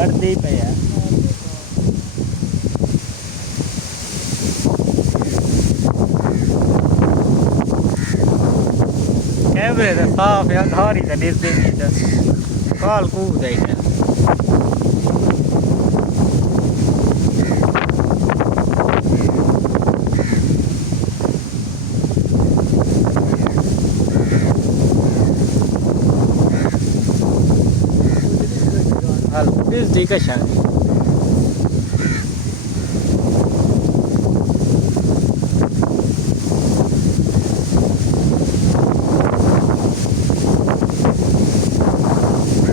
पर्दे पे है। कैमरे तो साफ है, धारी का दिसते नहीं काल कूद है। बिजली का शादी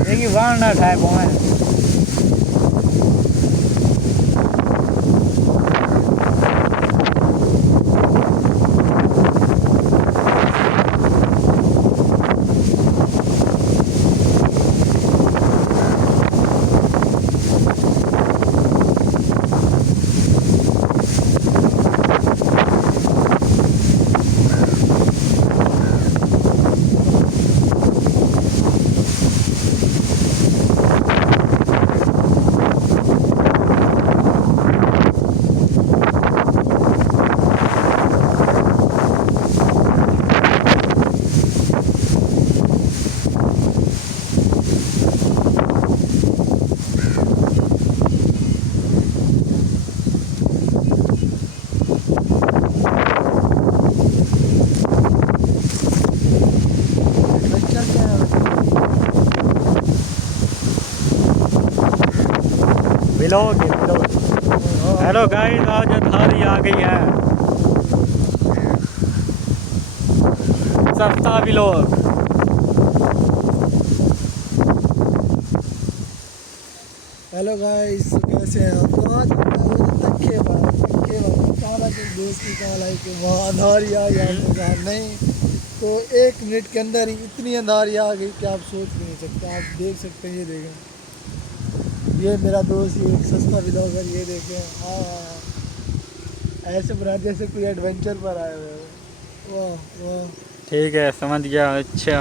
देखिए वहाँ ना उठाए पाए। व्लॉग हेलो गाइस, आज अंधारी आ गई है। सस्ता व्लॉग। हेलो गाइस, कैसे हैं आप? तो आज तक्के काला के दोस्त की कॉल आई कि वहाँ अंधारी आ गई। आपने कहा नहीं, तो 1 मिनट के अंदर ही इतनी अंधारी आ गई कि आप सोच भी नहीं सकते। आप देख सकते हैं, ये देखें, ये मेरा दोस्त, ये एक सस्ता व्लॉगर, ये देखें। हाँ, ऐसे बना जैसे कोई एडवेंचर पर आए हुए हो। वाह वाह, ठीक है, समझ गया। अच्छा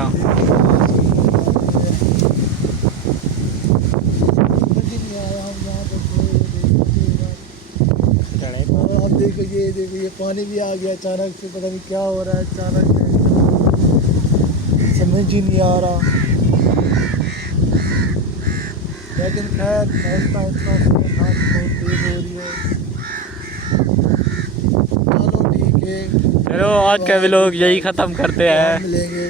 और आप देखो, ये पानी भी आ गया अचानक से। पता नहीं क्या हो रहा है अचानक से, समझ ही नहीं आ रहा। लेकिन खैर ऐसा बहुत तेज हो रही है। चलो ठीक है, चलो आज का व्लॉग यही ख़त्म करते हैं। मिलेंगे